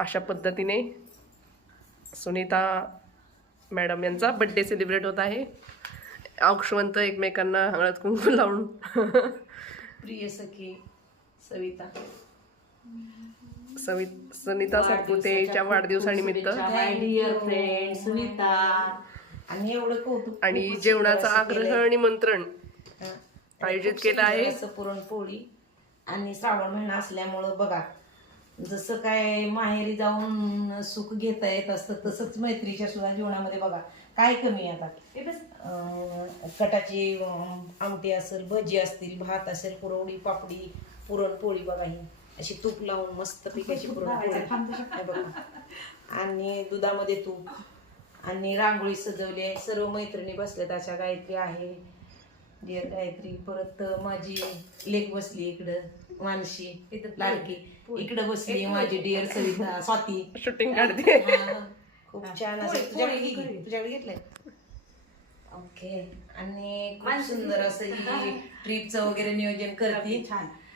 अशा पद्धतीने सुनीता मॅडम यांचा बड्डे सेलिब्रेट होत आहे. औक्षवंत एकमेकांना हळद कुंकू लावून. प्रिय सखी सविता सुनीता सातपुतेच्या वाढदिवसानिमित्त डिअर फ्रेंड सुनीता. आणि एवढं कौतुक आणि जेवणाचं आग्रह निमंत्रण आयोजित केलं आहे. असं पुरणपोळी. आणि श्रावण महिना असल्यामुळं बघा जसं काय माहेरी जाऊन सुख घेता येत असतं तसंच मैत्रीच्या सुद्धा जीवनामध्ये बघा काय कमी आहे आता. कटाची आमटी असेल, भजी असतील, भात असेल, पुरवडी पापडी, पुरणपोळी बघा ही अशी तूप लावून मस्त पिकाची पुरणपोळी बघा. आणि दुधामध्ये तूप आणि रांगोळी सजवली आहे. सर्व मैत्रिणी बसल्यात. अशा गायत्री आहे, डिअर गायत्री. परत माझी लेक बसली इकडं, मानशी लाडकी इकडं बसली, माझी डिअर सविता स्वाती शूटिंग काढते. खूप छान असं. तुझ्याकडे घेतलंय ओके. आणि खूप सुंदर असं ही ट्रिपचं वगैरे नियोजन करते.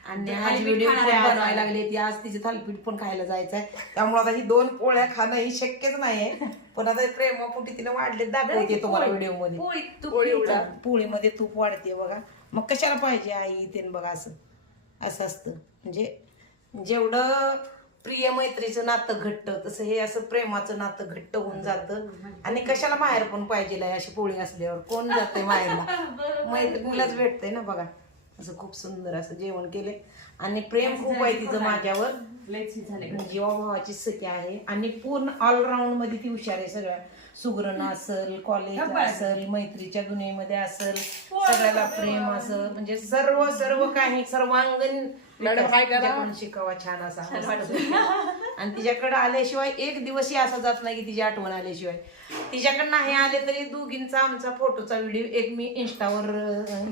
आणि आज व्हिडिओ बनवायला लागले ती. आज तिचे थालीपीठ पण खायला जायचंय. त्यामुळे आता ही 2 पोळ्या खाणं ही शक्यच नाहीये. पण आता प्रेमापोटी तिने वाढले दाखवते तुम्हाला व्हिडिओ मध्ये. पोळीमध्ये तूप वाढते बघा. मग कशाला पाहिजे आई ते बघा. असं असतं. म्हणजे जेवढं प्रिय मैत्रीचं नातं घट्ट तसं हे असं प्रेमाचं नातं घट्ट होऊन जातं. आणि कशाला बाहेर पण पाहिजे अशी पोळी असल्यावर कोण जाते बाहेरला, मैत्रिणीलाच भेटतंय ना बघा. असं खूप सुंदर असं जेवण केले. आणि प्रेम खूप आहे तिचं माझ्यावर. जीवाभावाची सखी आहे. आणि पूर्ण ऑलराऊंड मध्ये ती हुशार आहे. सगळ्या सुगरण असेल, कॉलेज असेल, मैत्रीच्या दुनियेमध्ये असेल, सगळ्याला प्रेम असं म्हणजे सर्व काही सर्वांगीण शिकावा छान असा. आणि तिच्याकडे आल्याशिवाय एक दिवसही असा जात नाही की तिची आठवण आल्याशिवाय. तिच्याकडे नाही आले तरी दोघींचा आमचा फोटोचा व्हिडिओ एक मी इंस्टावर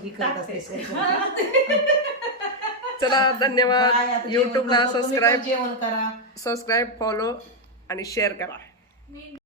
ही करत असते. चला धन्यवाद. युट्यूबला जेवण करा. सबस्क्राईब, फॉलो आणि शेअर करा.